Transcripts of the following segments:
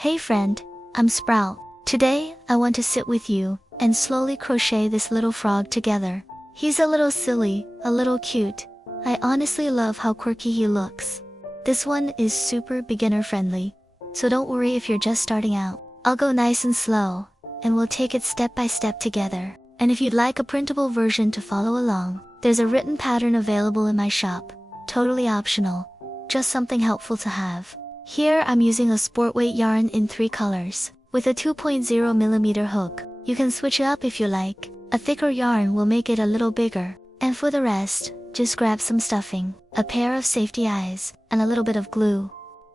Hey friend, I'm Sprout. Today, I want to sit with you and slowly crochet this little frog together. He's a little silly, a little cute. I honestly love how quirky he looks. This one is super beginner friendly, so don't worry if you're just starting out. I'll go nice and slow, and we'll take it step by step together. And if you'd like a printable version to follow along, there's a written pattern available in my shop. Totally optional, just something helpful to have. Here I'm using a sport weight yarn in 3 colors, with a 2.0mm hook. You can switch it up if you like. A thicker yarn will make it a little bigger. And for the rest, just grab some stuffing, a pair of safety eyes, and a little bit of glue.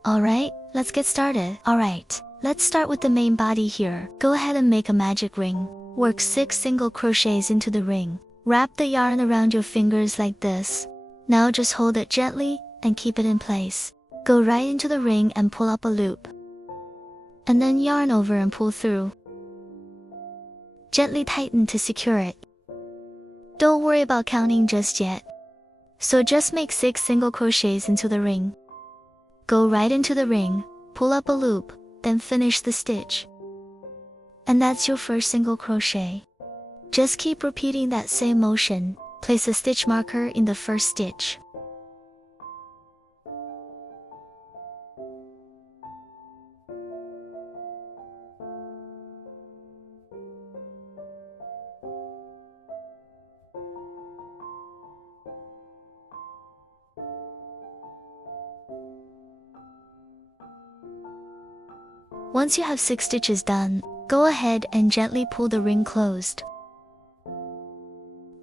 Alright, let's get started. Alright, let's start with the main body here. Go ahead and make a magic ring. Work 6 single crochets into the ring. Wrap the yarn around your fingers like this. Now just hold it gently and keep it in place. Go right into the ring and pull up a loop. And then yarn over and pull through. Gently tighten to secure it. Don't worry about counting just yet. So just make 6 single crochets into the ring. Go right into the ring, pull up a loop, then finish the stitch. And that's your first single crochet. Just keep repeating that same motion. Place a stitch marker in the first stitch. Once you have 6 stitches done, go ahead and gently pull the ring closed.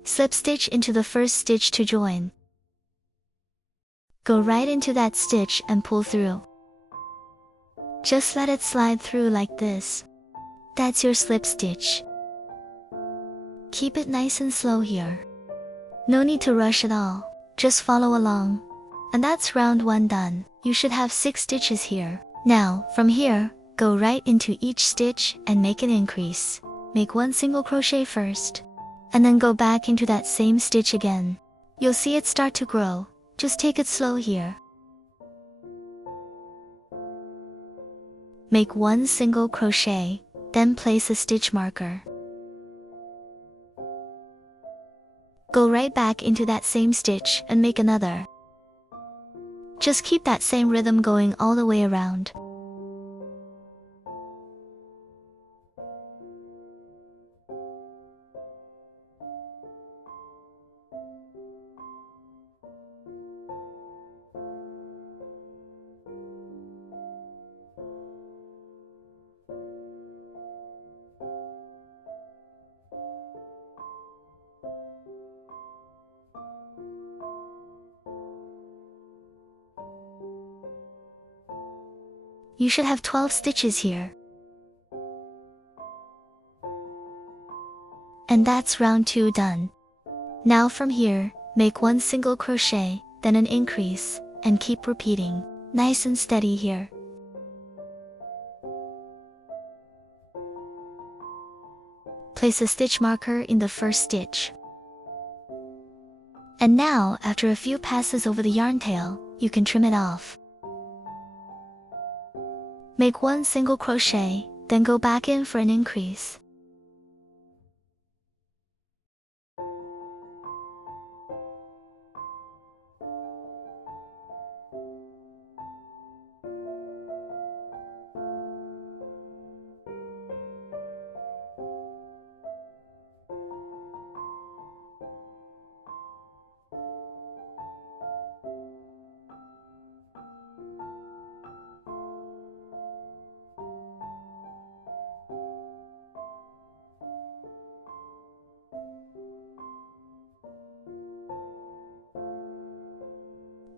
Slip stitch into the first stitch to join. Go right into that stitch and pull through. Just let it slide through like this. That's your slip stitch. Keep it nice and slow here. No need to rush at all, just follow along. And that's round 1 done. You should have 6 stitches here. Now, from here, go right into each stitch and make an increase. Make 1 single crochet first, and then go back into that same stitch again. You'll see it start to grow. Just take it slow here. Make 1 single crochet, then place a stitch marker. Go right back into that same stitch and make another. Just keep that same rhythm going all the way around. You should have 12 stitches here. And that's round 2 done. Now from here, make 1 single crochet, then an increase, and keep repeating. Nice and steady here. Place a stitch marker in the first stitch. And now, after a few passes over the yarn tail, you can trim it off. Make 1 single crochet, then go back in for an increase.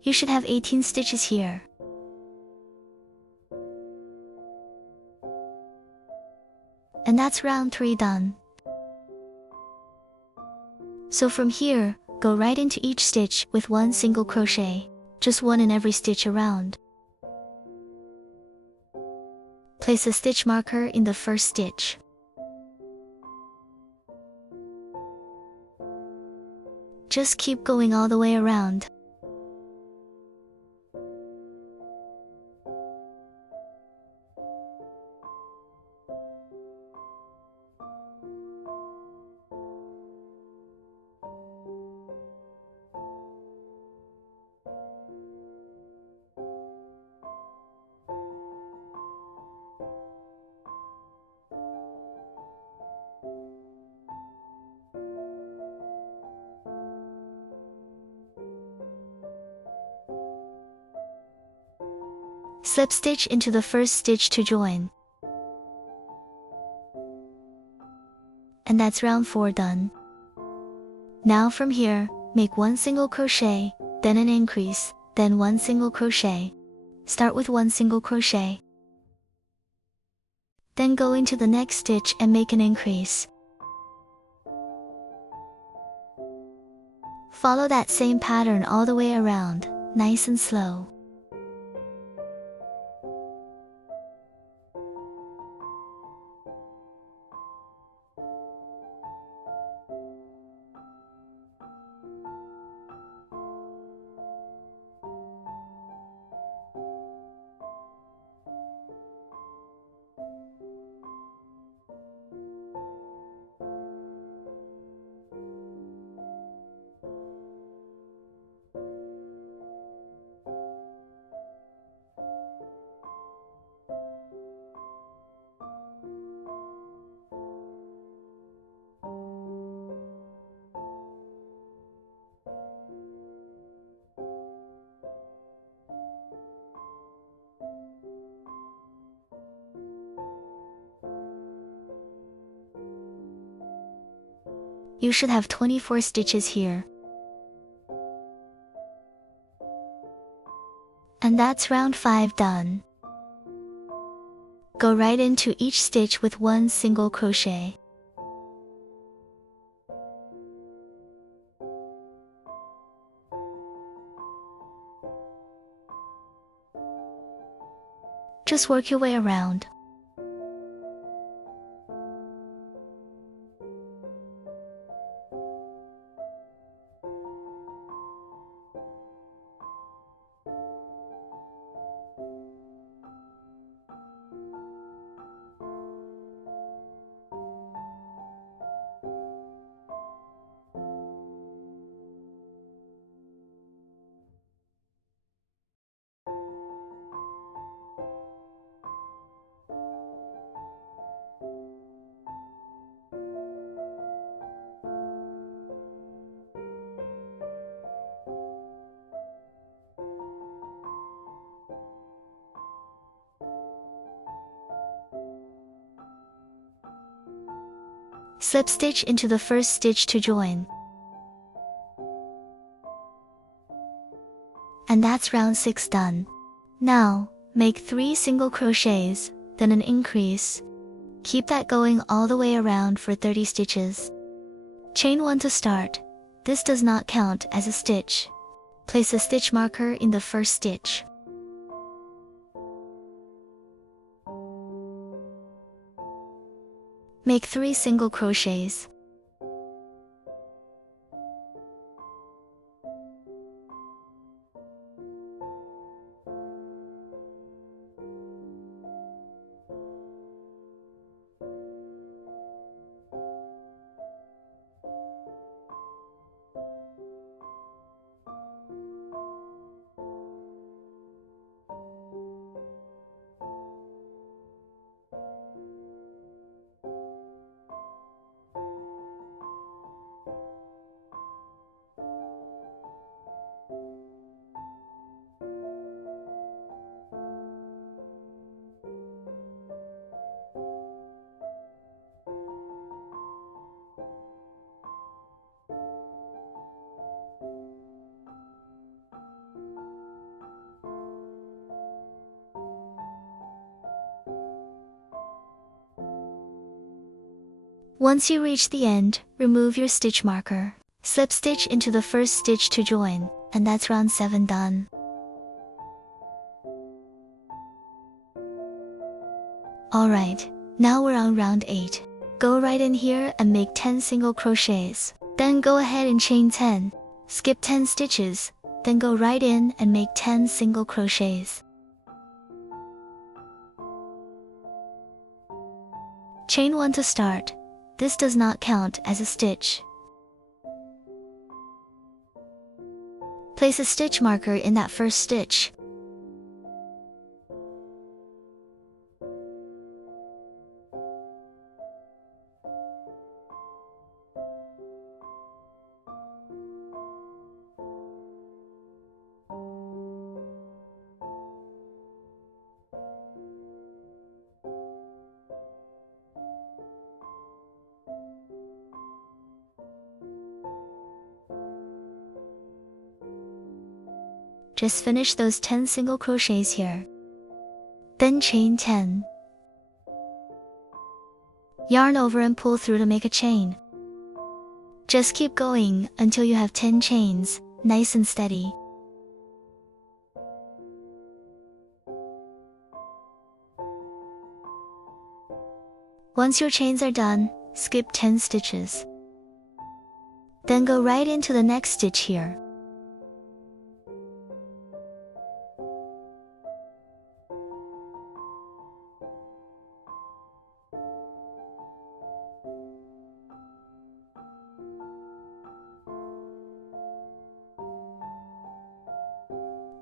You should have 18 stitches here. And that's round 3 done. So from here, go right into each stitch with 1 single crochet, just 1 in every stitch around. Place a stitch marker in the first stitch. Just keep going all the way around. Slip stitch into the first stitch to join. And that's round 4 done. Now from here, make 1 single crochet, then an increase, then 1 single crochet. Start with 1 single crochet. Then go into the next stitch and make an increase. Follow that same pattern all the way around, nice and slow. You should have 24 stitches here. And that's round 5 done. Go right into each stitch with 1 single crochet. Just work your way around. Slip stitch into the first stitch to join. And that's round 6 done. Now, make 3 single crochets, then an increase. Keep that going all the way around for 30 stitches. Chain 1 to start. This does not count as a stitch. Place a stitch marker in the first stitch. Make 3 single crochets. Once you reach the end, remove your stitch marker. Slip stitch into the first stitch to join, and that's round 7 done. Alright, now we're on round 8. Go right in here and make 10 single crochets. Then go ahead and chain 10. Skip 10 stitches, then go right in and make 10 single crochets. Chain 1 to start. This does not count as a stitch. Place a stitch marker in that first stitch. just finish those 10 single crochets here. Then chain 10. Yarn over and pull through to make a chain. Just keep going until you have 10 chains, nice and steady. Once your chains are done, skip 10 stitches. Then go right into the next stitch here.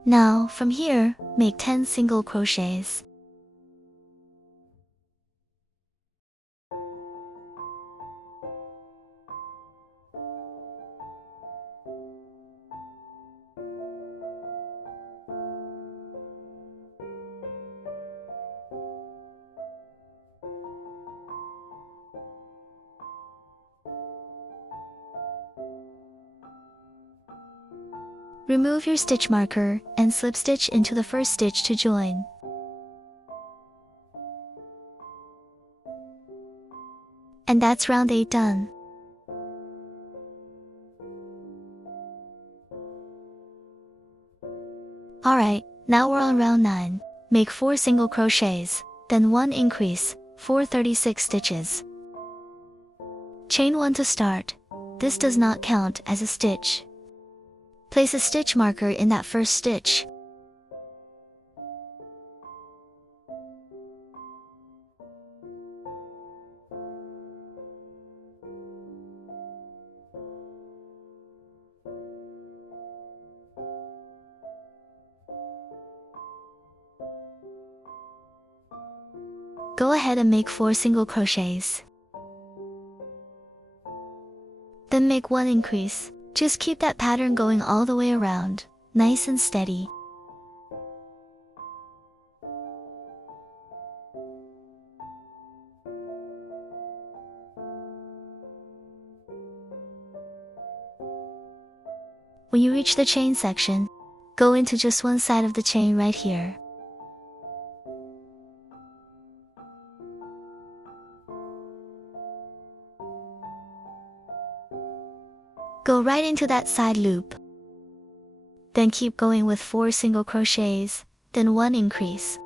Now, from here, make 10 single crochets. Remove your stitch marker and slip stitch into the first stitch to join. And that's round 8 done. Alright, now we're on round 9. Make 4 single crochets, then 1 increase, for 36 stitches. Chain 1 to start. This does not count as a stitch. Place a stitch marker in that first stitch. Go ahead and make 4 single crochets. Then make 1 increase. Just keep that pattern going all the way around, nice and steady. When you reach the chain section, go into just one side of the chain right here. Go right into that side loop. Then keep going with 4 single crochets, then 1 increase.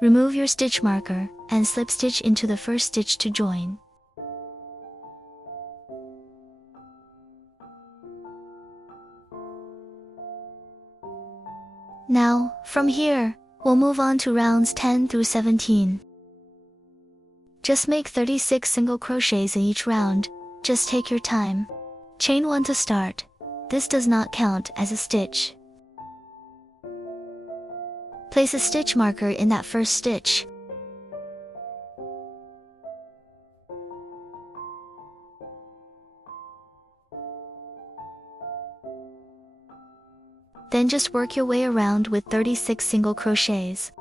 Remove your stitch marker and slip stitch into the first stitch to join. Now, from here, we'll move on to rounds 10 through 17. Just make 36 single crochets in each round, just take your time. Chain 1 to start. This does not count as a stitch. Place a stitch marker in that first stitch. Then just work your way around with 36 single crochets.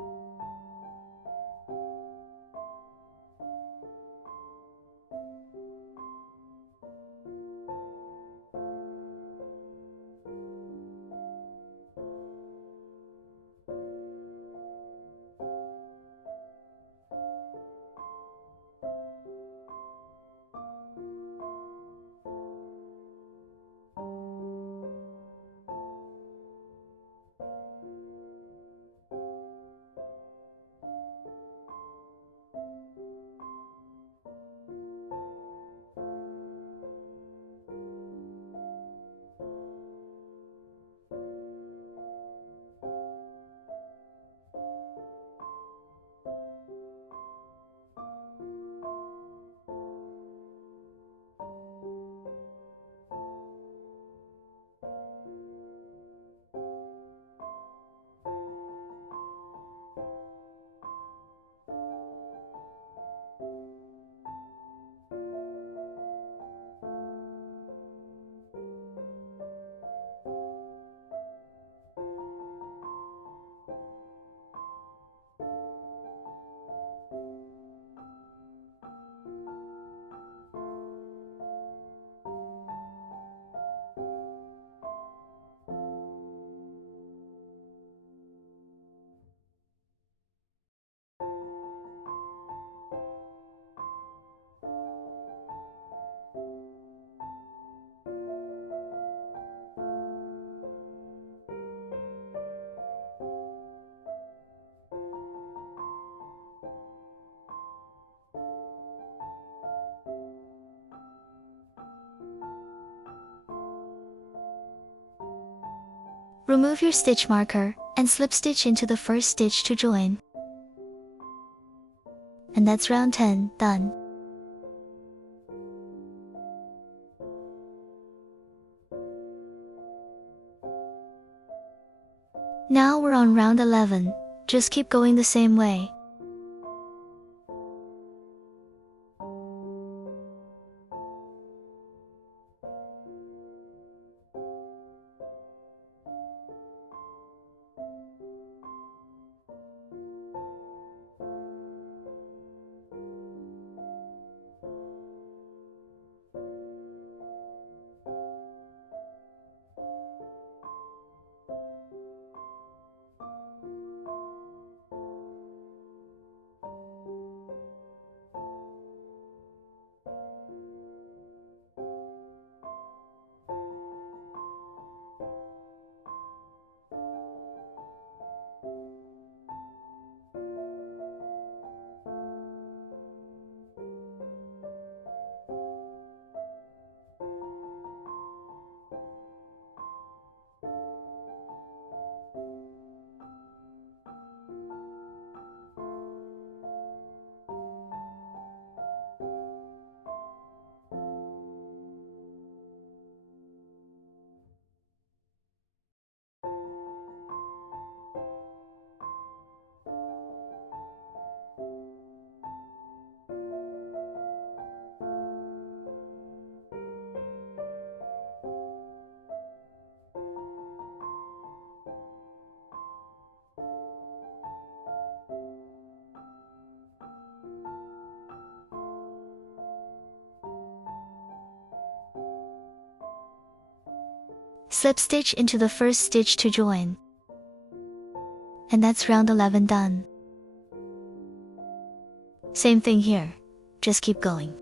Remove your stitch marker and slip stitch into the first stitch to join. And that's round 10 done. Now we're on round 11, just keep going the same way. Slip stitch into the first stitch to join. And that's round 11 done. Same thing here, just keep going.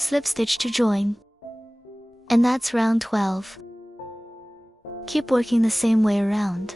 slip stitch to join. And that's round 12. Keep working the same way around.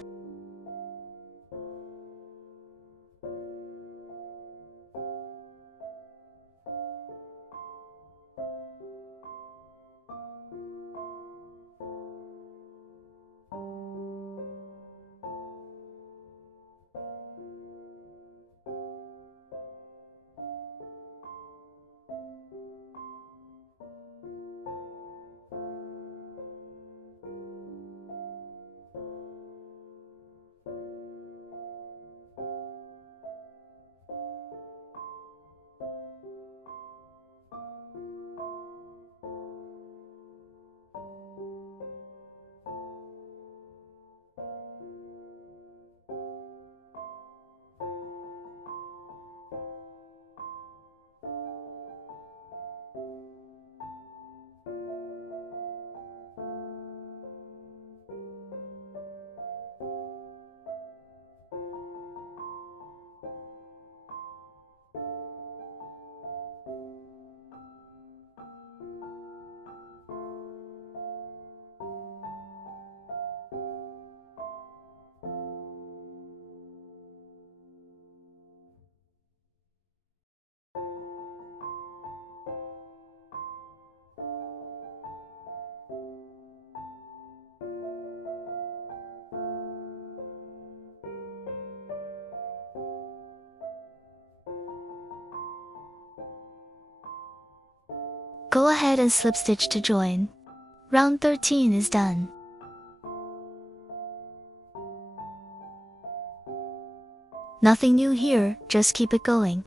Go ahead and slip stitch to join. Round 13 is done. Nothing new here, just keep it going.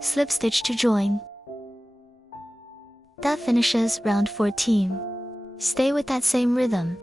Slip stitch to join. That finishes round 14. Stay with that same rhythm.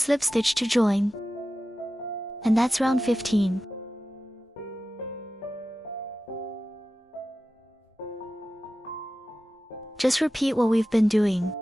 Slip stitch to join. And that's round 15. Just repeat what we've been doing.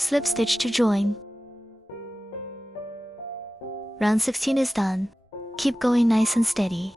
Slip stitch to join. Round 16 is done. Keep going nice and steady.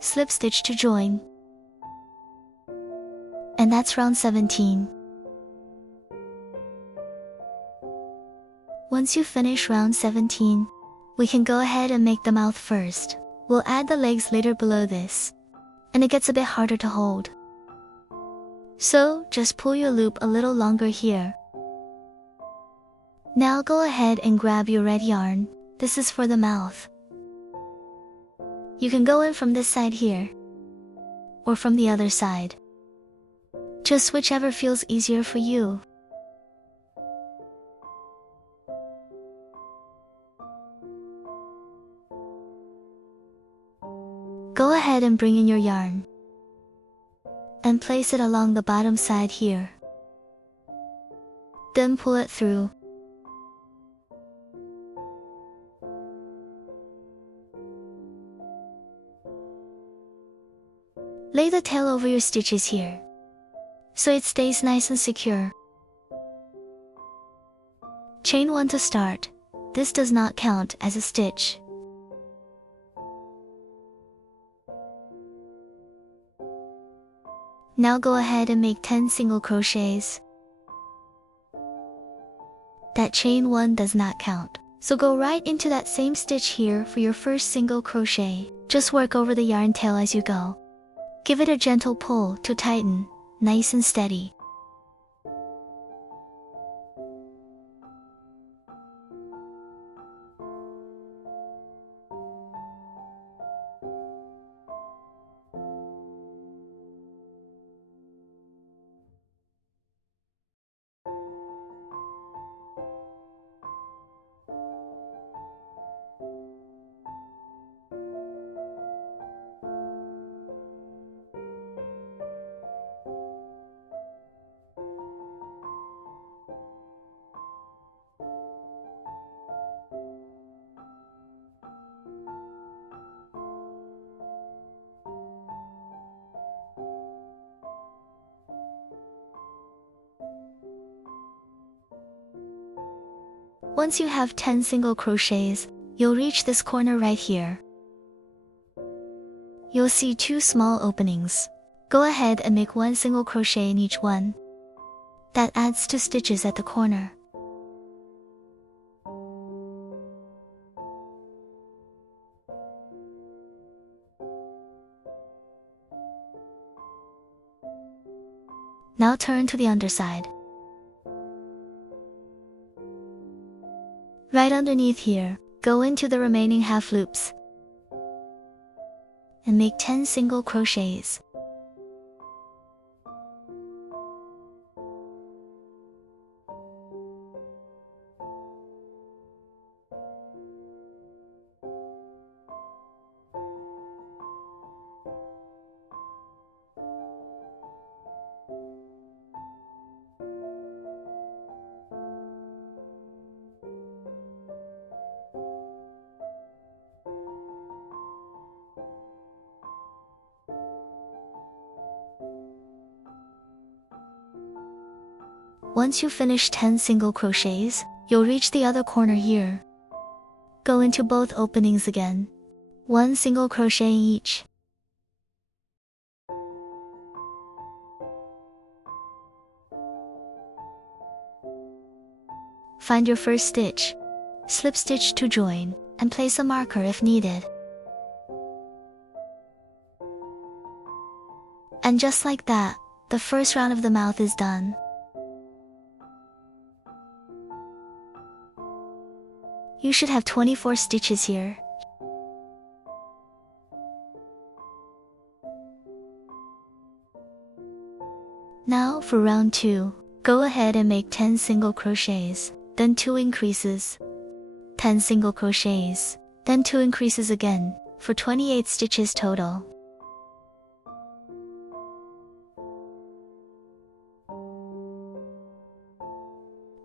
Slip stitch to join. And that's round 17. Once you finish round 17, we can go ahead and make the mouth first. We'll add the legs later below this, and it gets a bit harder to hold. So, just pull your loop a little longer here. Now go ahead and grab your red yarn. This is for the mouth. You can go in from this side here, or from the other side. Just whichever feels easier for you. Go ahead and bring in your yarn, and place it along the bottom side here. Then pull it through. Lay the tail over your stitches here, so it stays nice and secure. Chain 1 to start, This does not count as a stitch. Now go ahead and make 10 single crochets. That chain 1 does not count. So go right into that same stitch here for your first single crochet. Just work over the yarn tail as you go. Give it a gentle pull to tighten, nice and steady. Once you have 10 single crochets, you'll reach this corner right here. You'll see 2 small openings. Go ahead and make 1 single crochet in each one. That adds 2 stitches at the corner. Now turn to the underside. Right underneath here, go into the remaining half loops and make 10 single crochets. Once you finish 10 single crochets, you'll reach the other corner here. Go into both openings again. 1 single crochet in each. Find your first stitch, slip stitch to join, and place a marker if needed. And just like that, the first round of the mouth is done. You should have 24 stitches here. Now for round 2, go ahead and make 10 single crochets, then 2 increases, 10 single crochets, then 2 increases again, for 28 stitches total.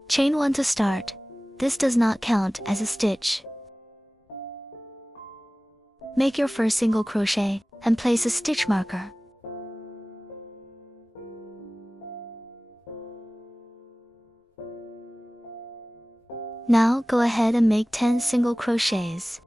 Chain 1 to start. This does not count as a stitch. Make your first single crochet and place a stitch marker. Now go ahead and make 10 single crochets.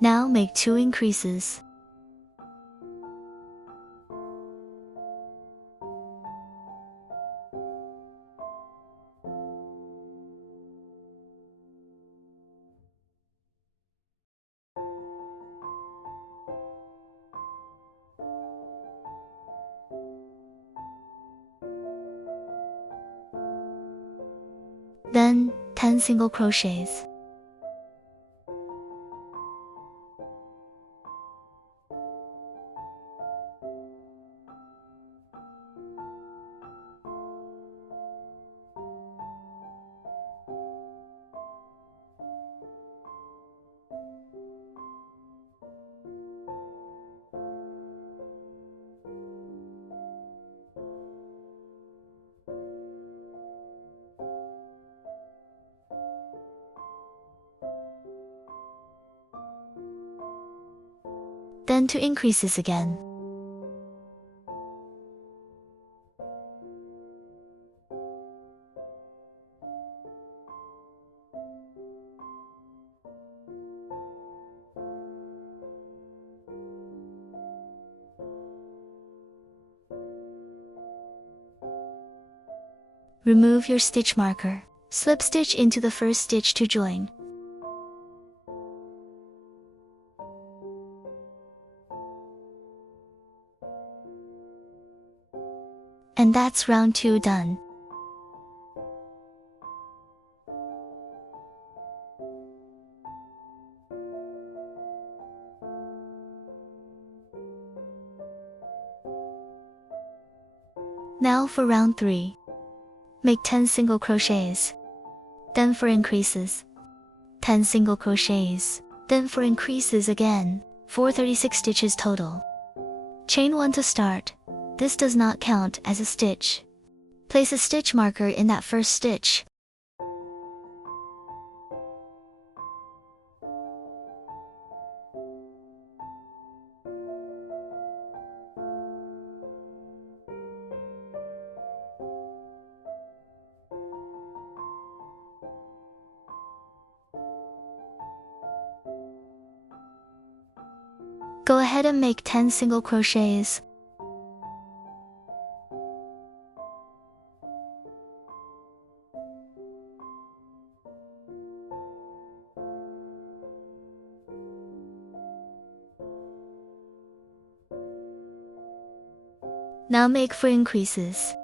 Now make 2 increases. Then 10 single crochets. then 2 increases again. Remove your stitch marker. Slip stitch into the first stitch to join. And that's round 2 done. Now for round 3. Make 10 single crochets. Then 4 increases. 10 single crochets. Then 4 increases again. 36 stitches total. Chain 1 to start. This does not count as a stitch. Place a stitch marker in that first stitch. Go ahead and make 10 single crochets. Now make 4 increases.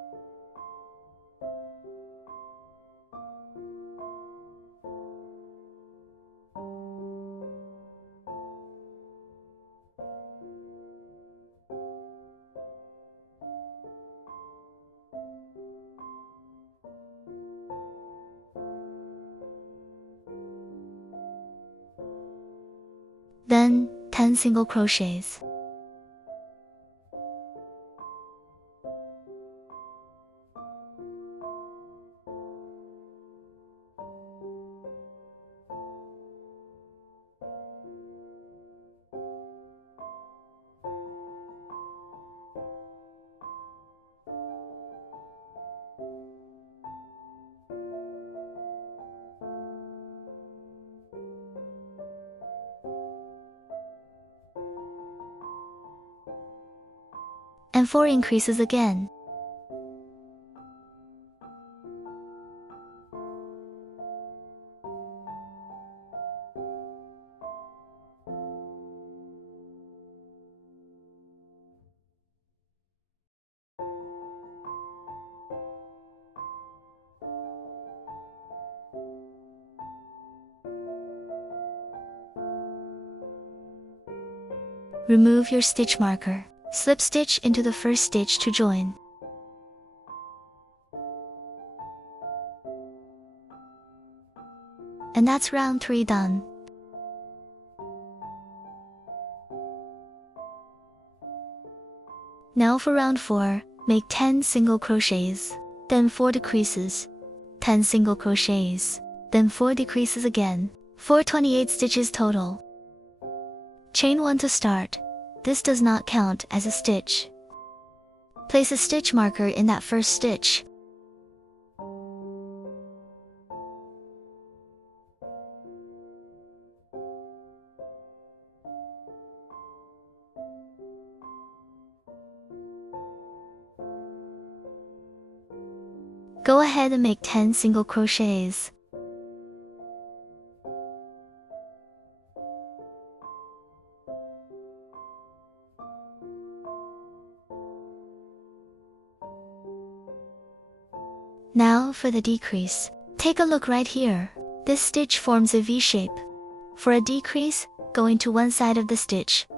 Then 10 single crochets. And 4 increases again. Remove your stitch marker. Slip stitch into the first stitch to join. And that's round 3 done. Now for round 4, make 10 single crochets, then 4 decreases, 10 single crochets, then 4 decreases again, 28 stitches total. Chain 1 to start. This does not count as a stitch. Place a stitch marker in that first stitch. Go ahead and make 10 single crochets. Now for the decrease. Take a look right here. This stitch forms a V shape. For a decrease, go into one side of the stitch.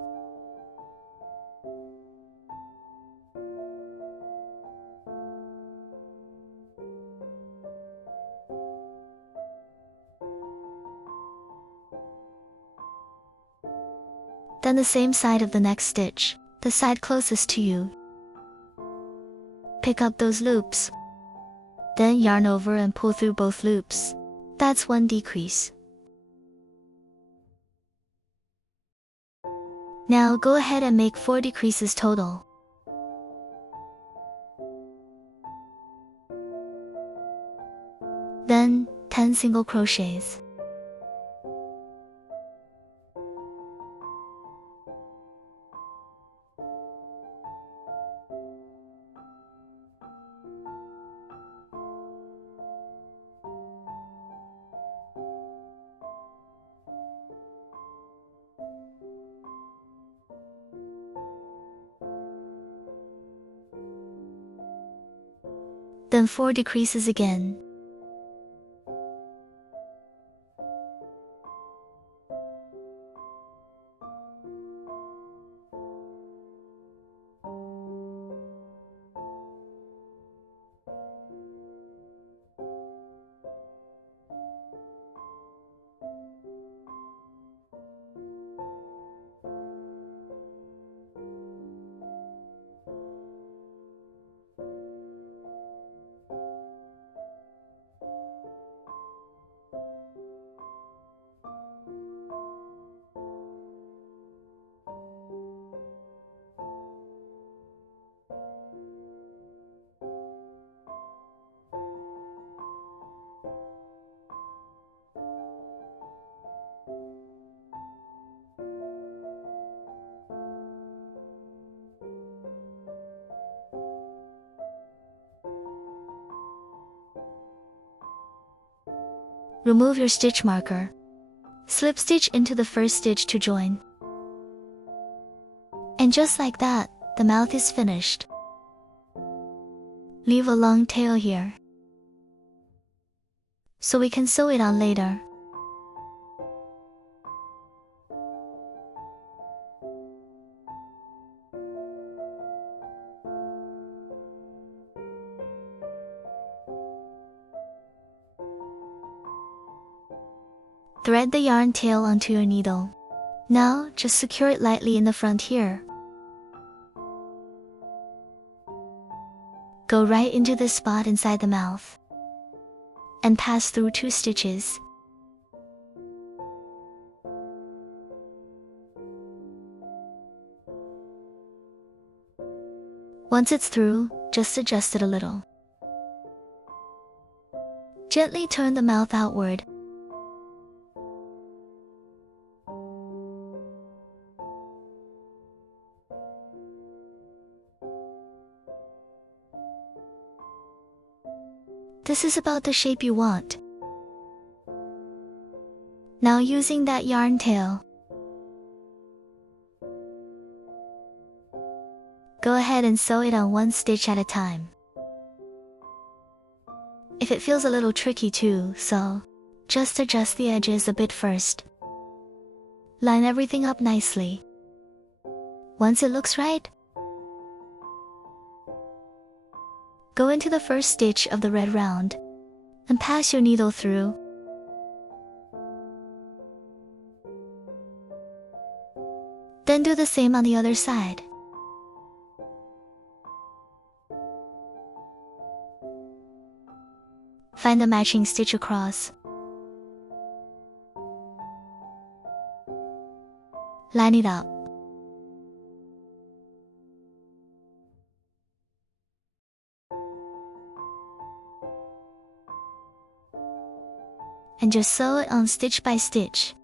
Then the same side of the next stitch, the side closest to you. Pick up those loops. Then yarn over and pull through both loops. That's one decrease. Now go ahead and make 4 decreases total. Then 10 single crochets. Then 4 decreases again. Remove your stitch marker. Slip stitch into the first stitch to join. And just like that, the mouth is finished. Leave a long tail here, so we can sew it on later. Thread the yarn tail onto your needle. Now, just secure it lightly in the front here. Go right into this spot inside the mouth, and pass through 2 stitches. Once it's through, just adjust it a little. Gently turn the mouth outward. This is about the shape you want. Now using that yarn tail, go ahead and sew it on 1 stitch at a time. If it feels a little tricky too, so just adjust the edges a bit first. Line everything up nicely. Once it looks right, go into the first stitch of the red round and pass your needle through. Then do the same on the other side. Find the matching stitch across. Line it up. And just sew it on stitch by stitch.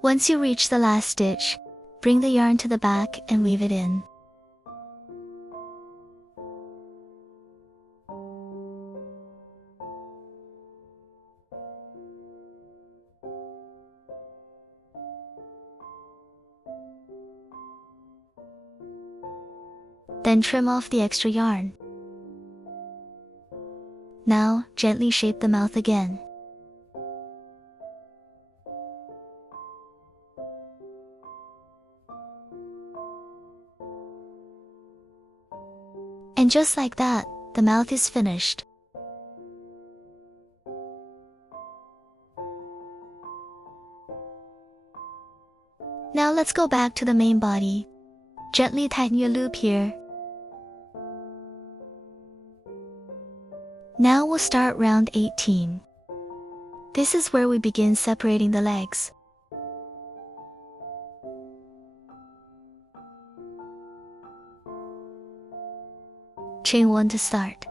Once you reach the last stitch, bring the yarn to the back and weave it in. Then trim off the extra yarn. Now, gently shape the mouth again. And just like that, the mouth is finished. Now let's go back to the main body. Gently tighten your loop here. Now we'll start round 18. This is where we begin separating the legs. Chain 1 to start.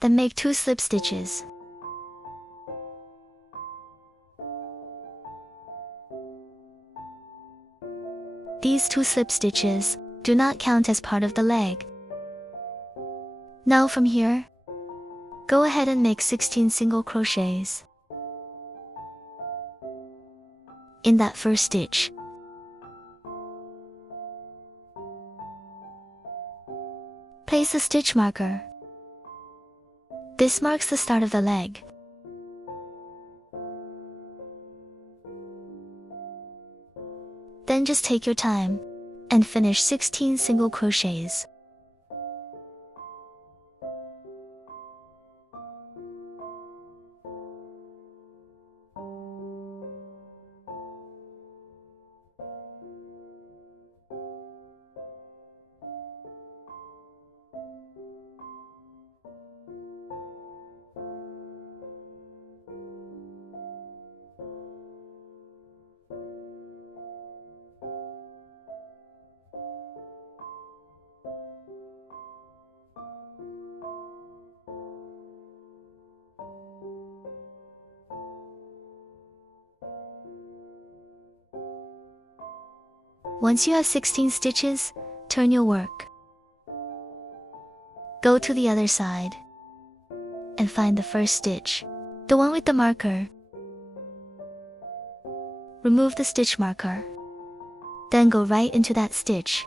Then make 2 slip stitches. These 2 slip stitches do not count as part of the leg. Now from here, go ahead and make 16 single crochets in that first stitch. Place a stitch marker. This marks the start of the leg. Then just take your time and finish 16 single crochets. Once you have 16 stitches, turn your work. Go to the other side and find the first stitch, the one with the marker. Remove the stitch marker. Then go right into that stitch.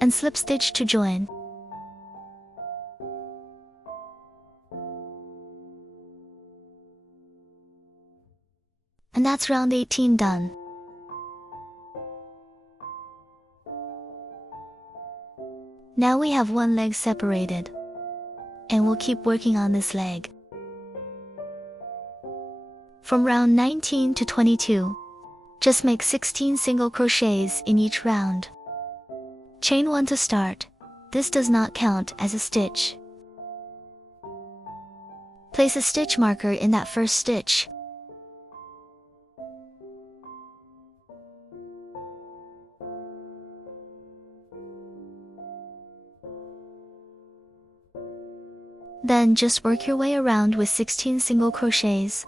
And slip stitch to join. And that's round 18 done. Now we have one leg separated, and we'll keep working on this leg. From round 19 to 22, just make 16 single crochets in each round. Chain 1 to start. This does not count as a stitch. Place a stitch marker in that first stitch. Then just work your way around with 16 single crochets.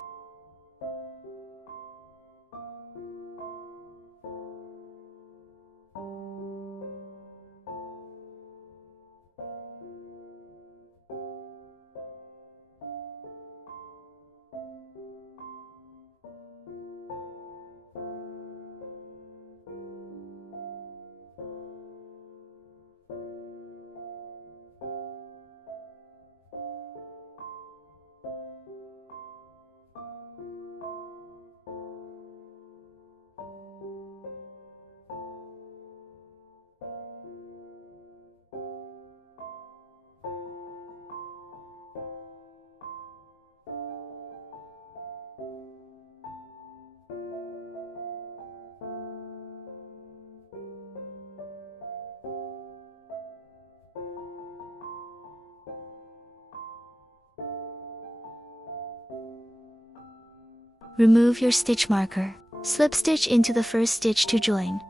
Remove your stitch marker. Slip stitch into the first stitch to join.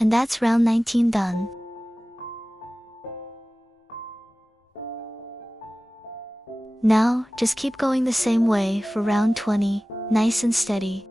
And that's round 19 done. Now, just keep going the same way for round 20, nice and steady.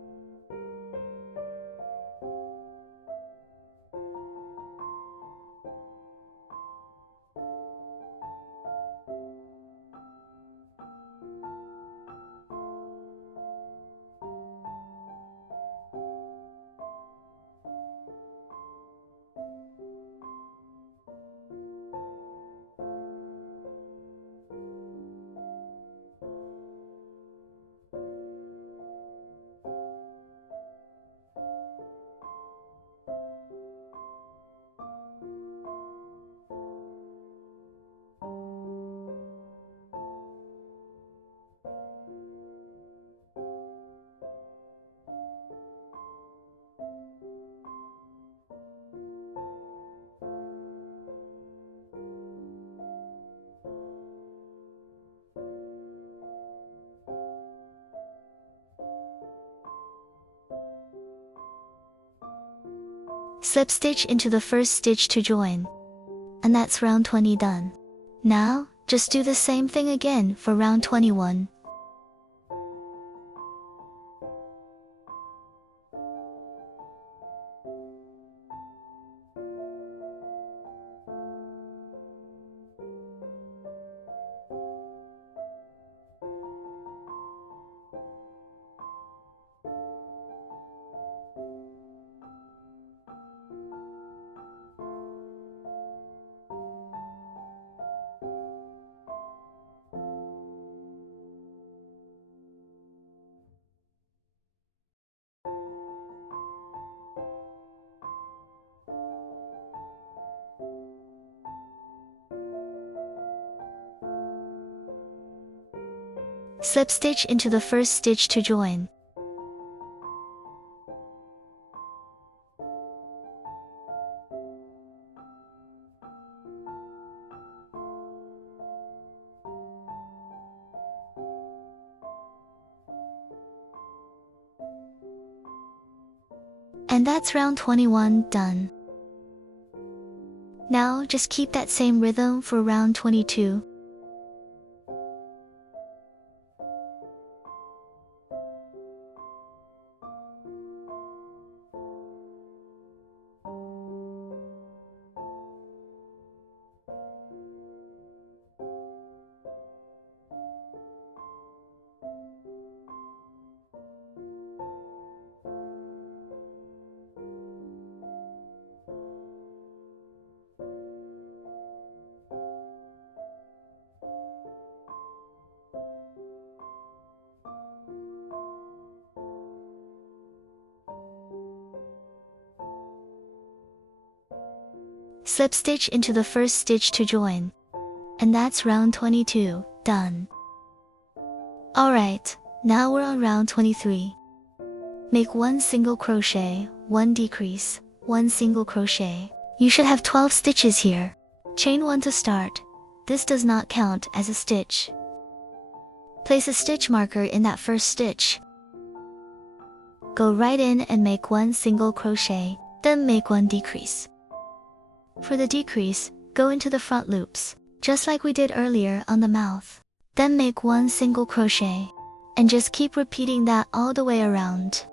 Slip stitch into the first stitch to join. And that's round 20 done. Now, just do the same thing again for round 21. Slip stitch into the first stitch to join. And that's round 21 done. Now just keep that same rhythm for round 22. Slip stitch into the first stitch to join. And that's round 22 done. Alright, now we're on round 23. Make 1 single crochet, 1 decrease, 1 single crochet. You should have 12 stitches here. Chain 1 to start. This does not count as a stitch. Place a stitch marker in that first stitch. Go right in and make 1 single crochet, then make 1 decrease. For the decrease, go into the front loops, just like we did earlier on the mouth. Then make 1 single crochet, and just keep repeating that all the way around.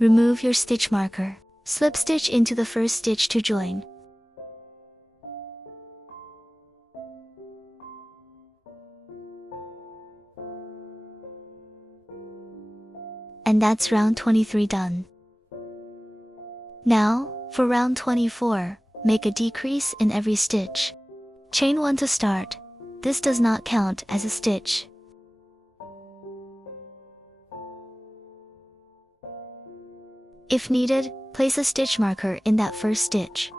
Remove your stitch marker. Slip stitch into the first stitch to join. And that's round 23 done. Now, for round 24, make a decrease in every stitch. Chain 1 to start. This does not count as a stitch. If needed, place a stitch marker in that first stitch.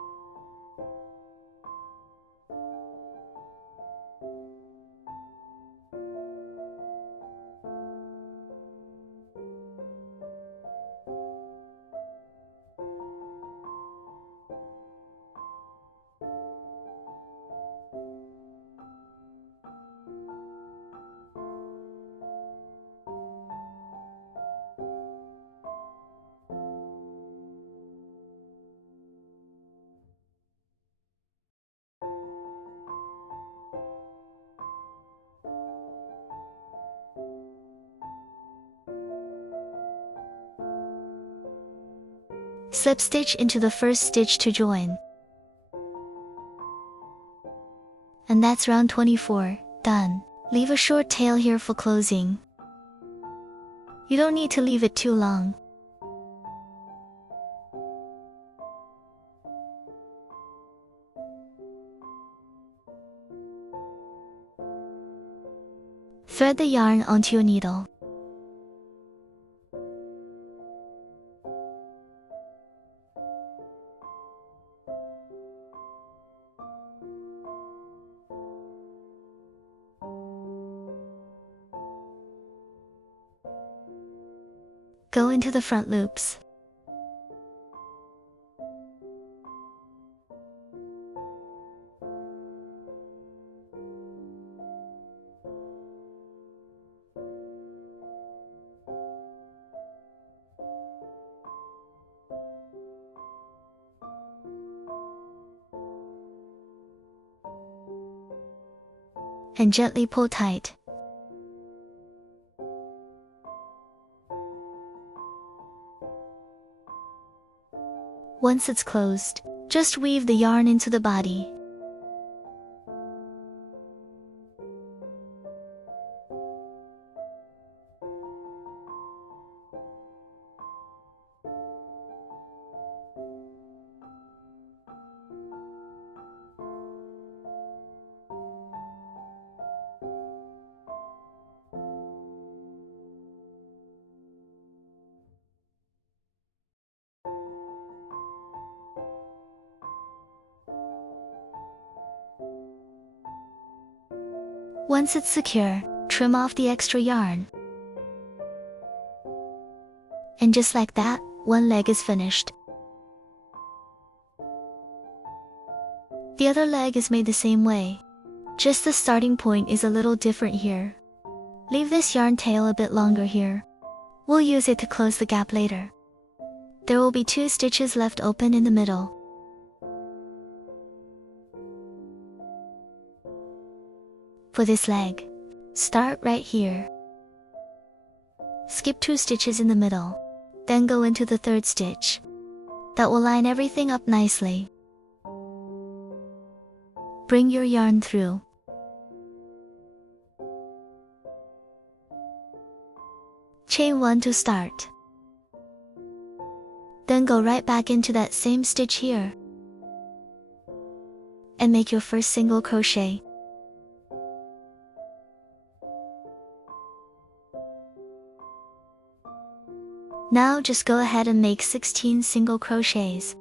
Slip stitch into the first stitch to join. And that's round 24, done. Leave a short tail here for closing. You don't need to leave it too long. Thread the yarn onto your needle. Go into the front loops. And gently pull tight. Once it's closed, just weave the yarn into the body. Once it's secure, trim off the extra yarn. And just like that, one leg is finished. The other leg is made the same way. Just the starting point is a little different here. Leave this yarn tail a bit longer here. We'll use it to close the gap later. There will be 2 stitches left open in the middle. For this leg, start right here. Skip 2 stitches in the middle, then go into the 3rd stitch. That will line everything up nicely. Bring your yarn through. Chain 1 to start. Then go right back into that same stitch here. And make your first single crochet. Now just go ahead and make 16 single crochets.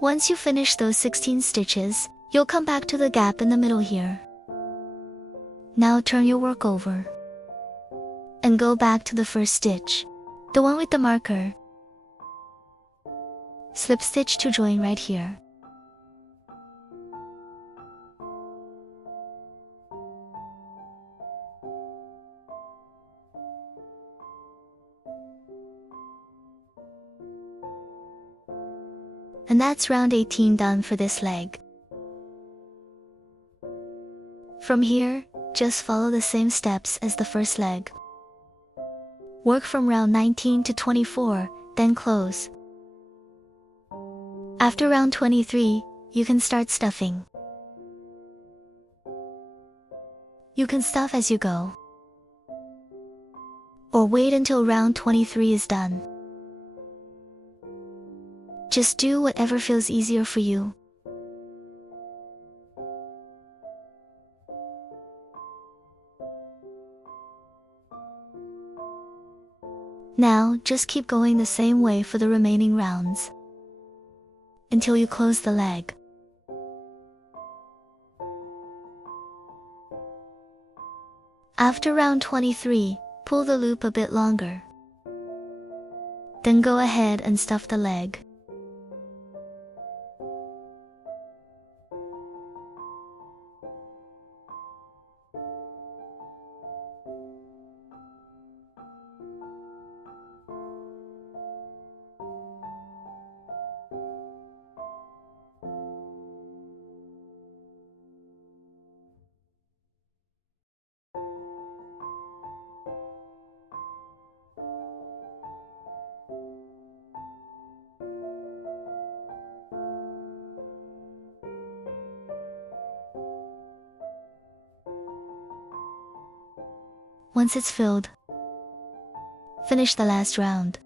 Once you finish those 16 stitches, you'll come back to the gap in the middle here. Now turn your work over. And go back to the first stitch, the one with the marker. Slip stitch to join right here. And that's round 18 done for this leg. From here, just follow the same steps as the first leg. Work from round 19 to 24, then close. After round 23, you can start stuffing. You can stuff as you go. Or wait until round 23 is done. Just do whatever feels easier for you. Now, just keep going the same way for the remaining rounds, until you close the leg. After round 23, pull the loop a bit longer. Then go ahead and stuff the leg. Once it's filled, finish the last round.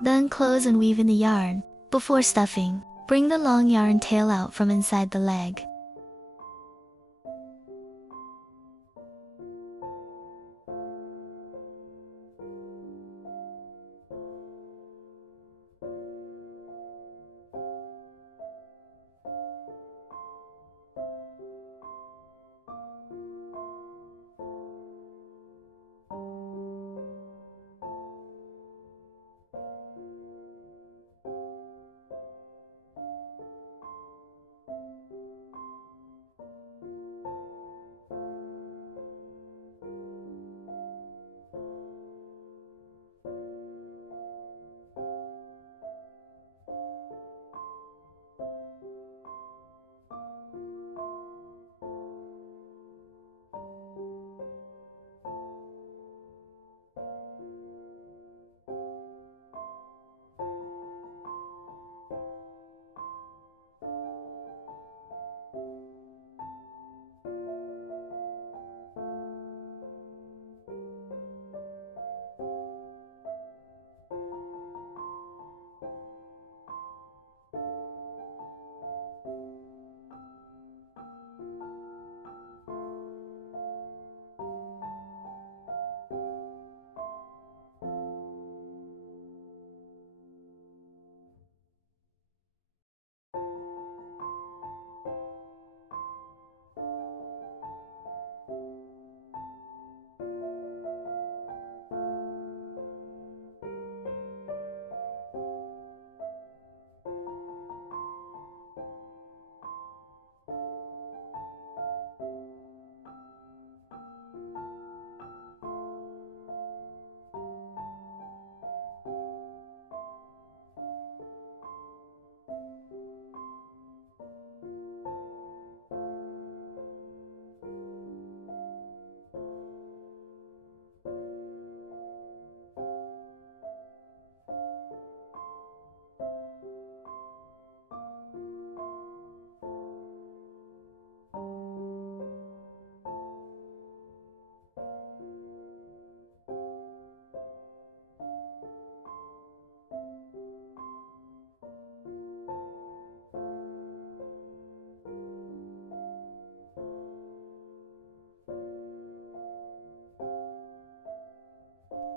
Then close and weave in the yarn. Before stuffing, bring the long yarn tail out from inside the leg.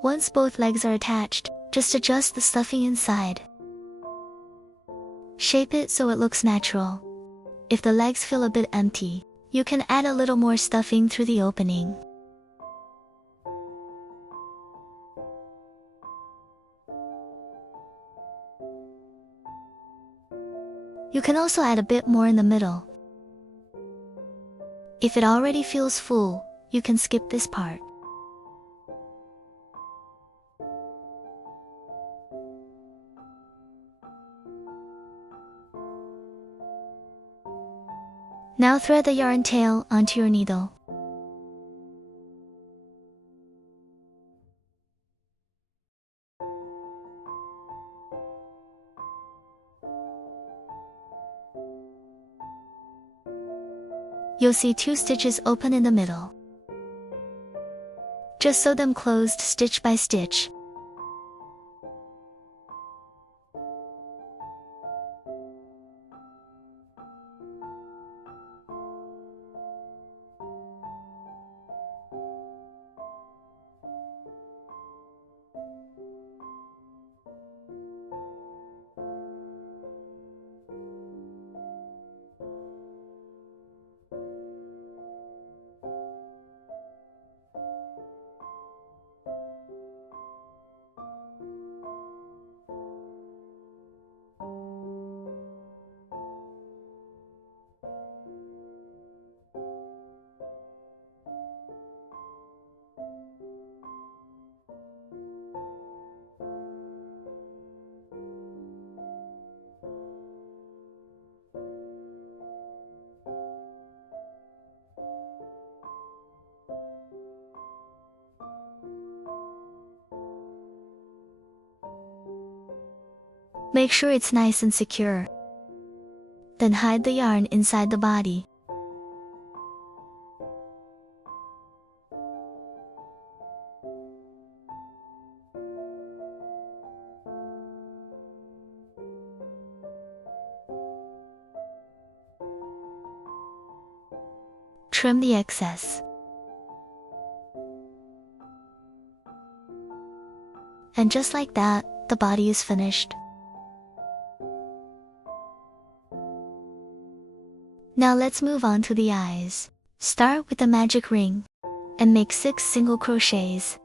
Once both legs are attached, just adjust the stuffing inside. Shape it so it looks natural. If the legs feel a bit empty, you can add a little more stuffing through the opening. You can also add a bit more in the middle. If it already feels full, you can skip this part. Now thread the yarn tail onto your needle. You'll see 2 stitches open in the middle. Just sew them closed stitch by stitch. Make sure it's nice and secure. Then hide the yarn inside the body. trim the excess. And just like that, the body is finished. Now let's move on to the eyes. Start with the magic ring and make 6 single crochets.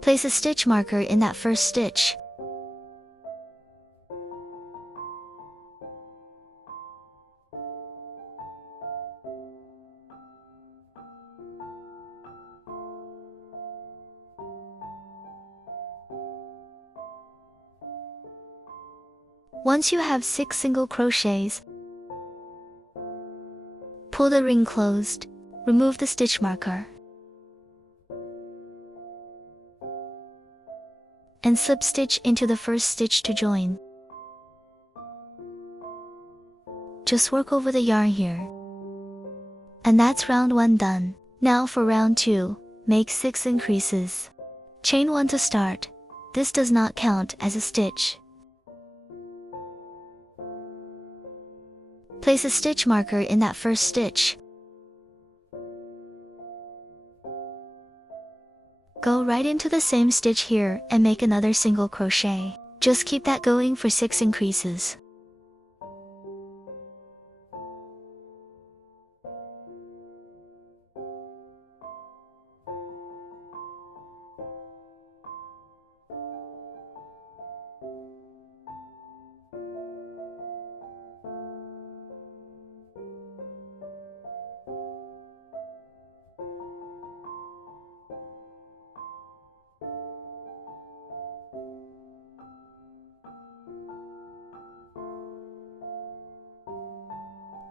Place a stitch marker in that first stitch. Once you have 6 single crochets, pull the ring closed, remove the stitch marker, and slip stitch into the first stitch to join. Just work over the yarn here. And that's round 1 done. Now for round 2, make 6 increases. Chain 1 to start. This does not count as a stitch. Place a stitch marker in that first stitch. Go right into the same stitch here and make another single crochet. Just keep that going for 6 increases.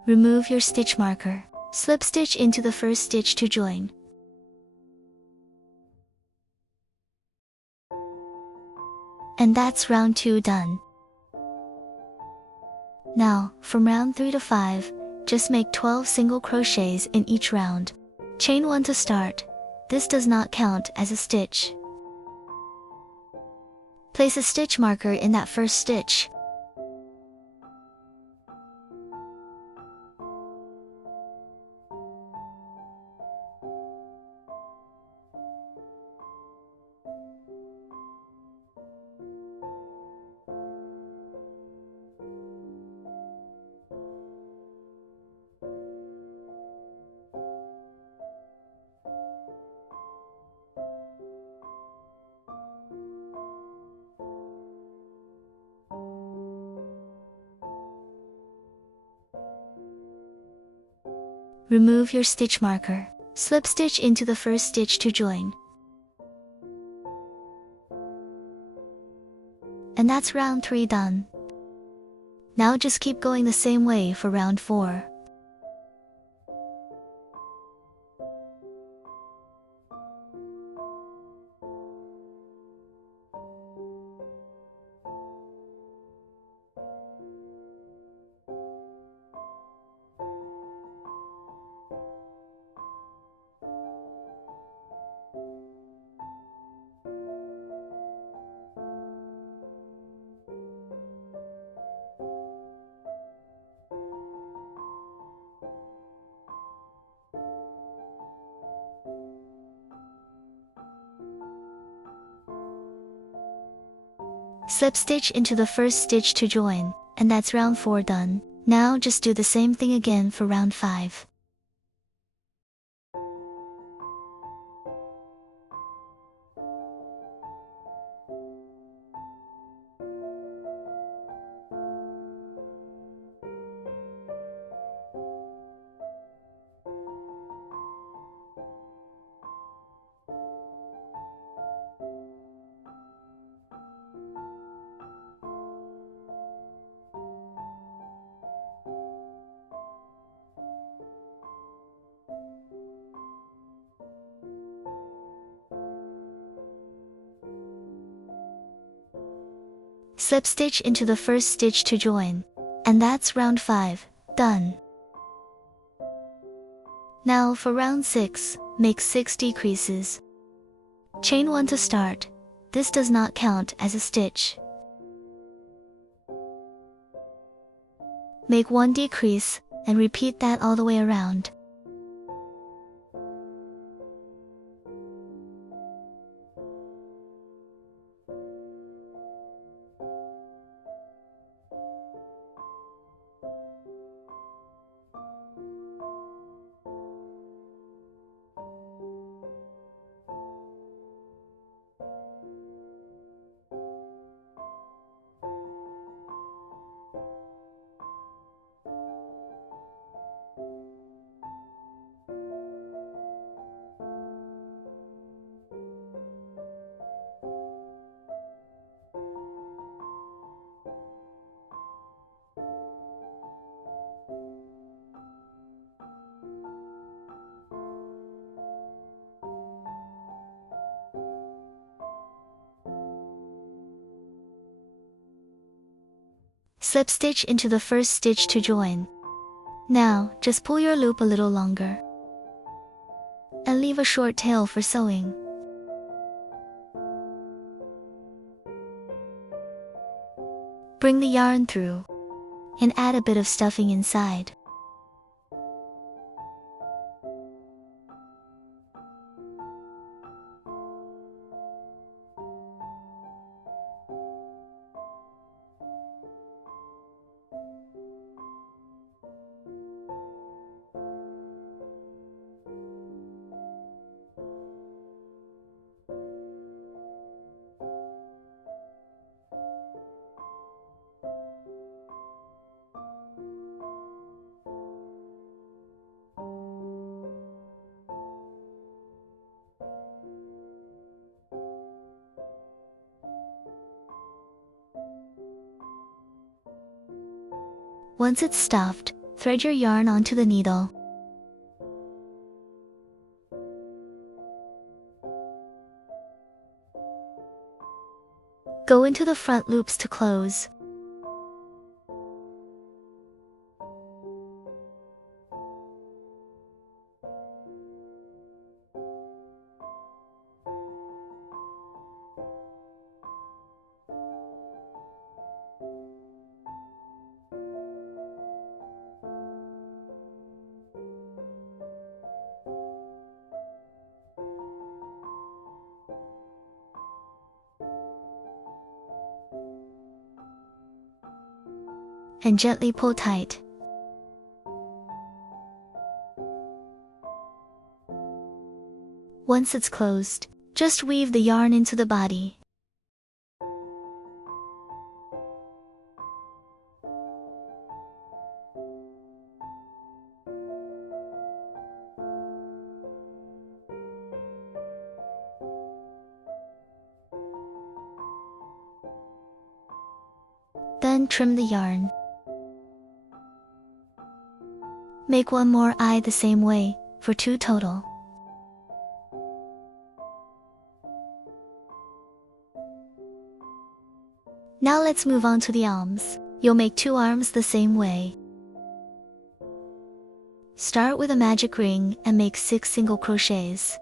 Remove your stitch marker. Slip stitch into the first stitch to join. And that's round 2 done. Now, from round 3 to 5, just make 12 single crochets in each round. Chain 1 to start. This does not count as a stitch. Place a stitch marker in that first stitch. Remove your stitch marker. Slip stitch into the first stitch to join. And that's round 3 done. Now just keep going the same way for round 4. Slip stitch into the first stitch to join, and that's round 4 done. Now just do the same thing again for round 5. Slip stitch into the first stitch to join, and that's round 5 done. Now for round 6, make 6 decreases. Chain 1 to start. This does not count as a stitch. Make 1 decrease, and repeat that all the way around. Slip stitch into the first stitch to join. Now, just pull your loop a little longer. And leave a short tail for sewing. Bring the yarn through, and add a bit of stuffing inside. Once it's stuffed, thread your yarn onto the needle. Go into the front loops to close. And gently pull tight. Once it's closed, just weave the yarn into the body. Then trim the yarn. Make 1 more eye the same way, for 2 total. Now let's move on to the arms. You'll make 2 arms the same way. Start with a magic ring and make 6 single crochets.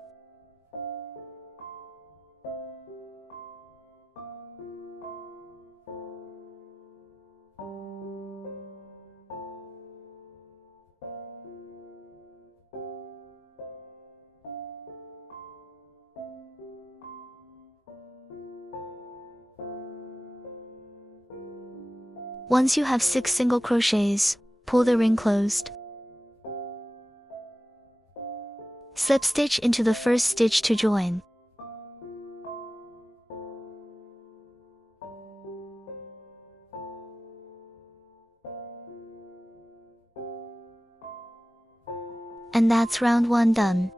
Once you have 6 single crochets, pull the ring closed. Slip stitch into the first stitch to join. And that's round 1 done.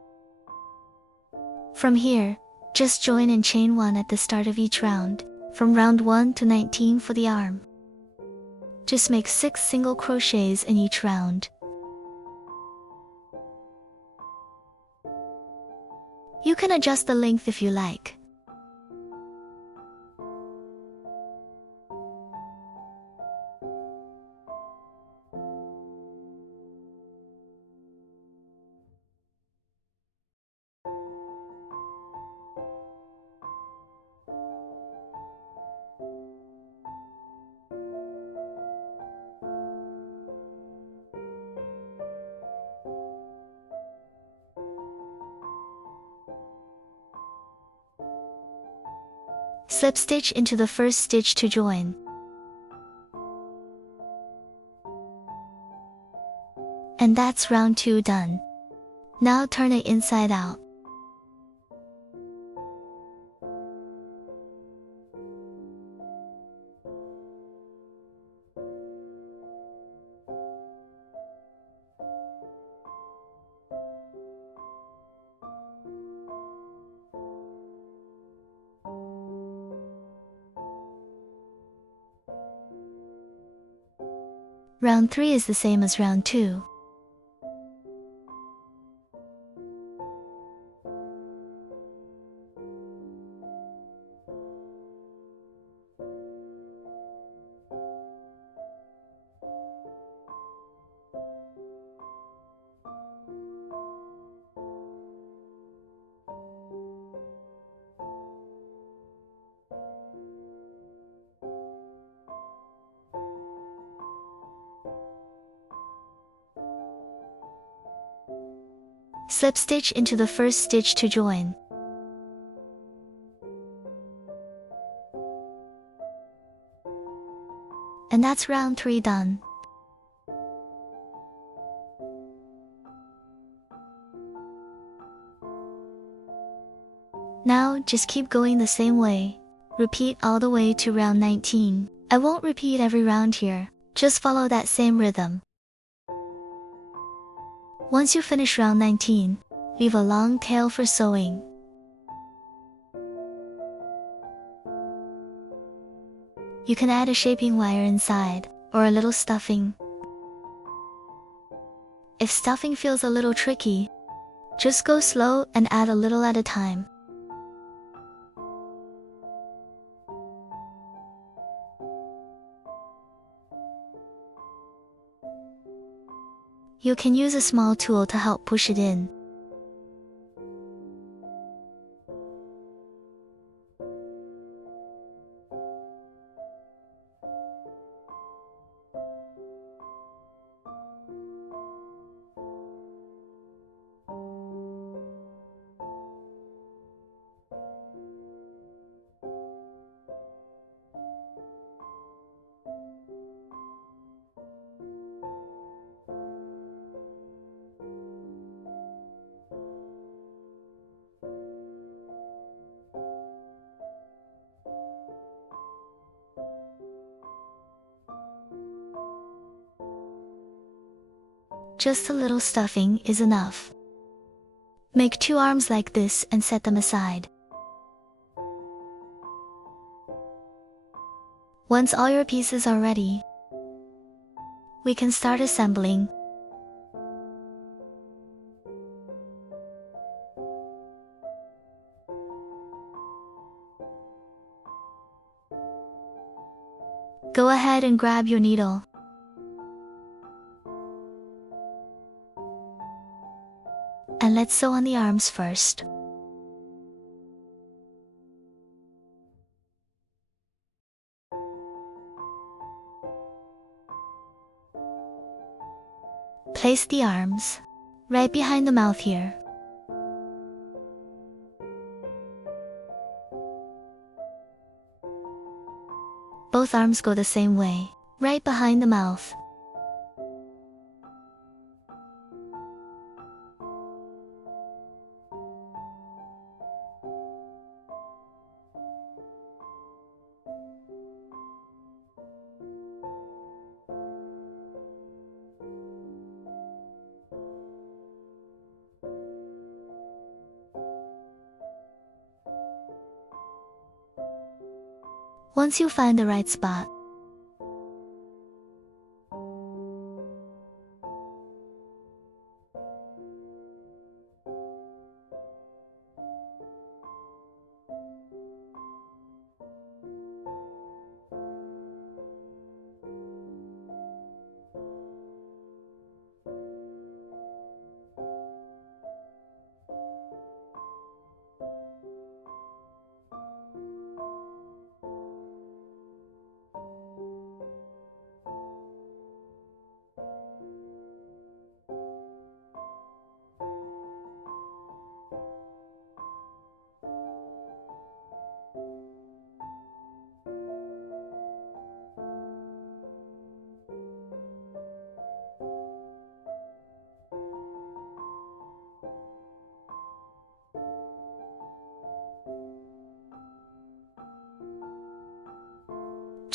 From here, just join and chain 1 at the start of each round, from round 1 to 19 for the arm. Just make 6 single crochets in each round. You can adjust the length if you like. Slip stitch into the first stitch to join. And that's round 2 done. Now turn it inside out. Round 3 is the same as round 2. Slip stitch into the first stitch to join. And that's round 3 done. Now just keep going the same way. Repeat all the way to round 19. I won't repeat every round here, just follow that same rhythm. Once you finish round 19, leave a long tail for sewing. You can add a shaping wire inside, or a little stuffing. If stuffing feels a little tricky, just go slow and add a little at a time. You can use a small tool to help push it in. Just a little stuffing is enough. Make 2 arms like this and set them aside. Once all your pieces are ready, we can start assembling. Go ahead and grab your needle. And let's sew on the arms first. Place the arms right behind the mouth here. Both arms go the same way, right behind the mouth. Once you find the right spot,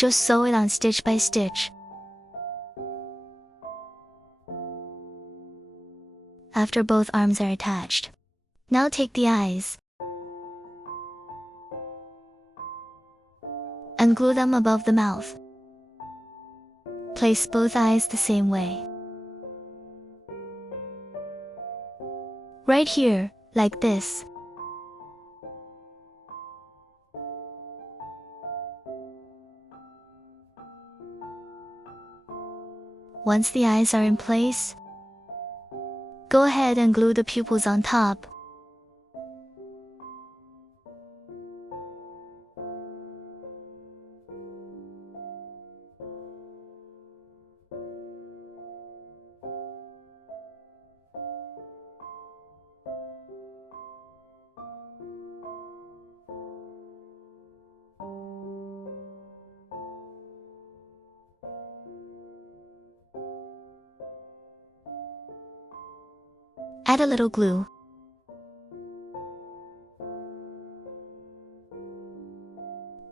just sew it on stitch by stitch. After both arms are attached. Now take the eyes and glue them above the mouth. Place both eyes the same way. Right here, like this. Once the eyes are in place, go ahead and glue the pupils on top. Add a little glue.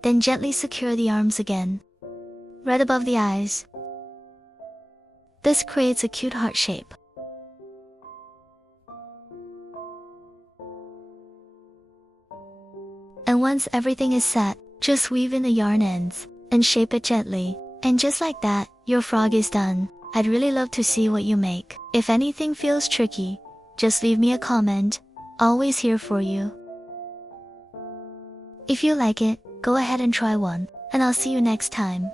Then gently secure the arms again, right above the eyes. This creates a cute heart shape. And once everything is set, just weave in the yarn ends and shape it gently. And just like that, your frog is done. I'd really love to see what you make. If anything feels tricky, just leave me a comment. Always here for you. If you like it, go ahead and try one, and I'll see you next time.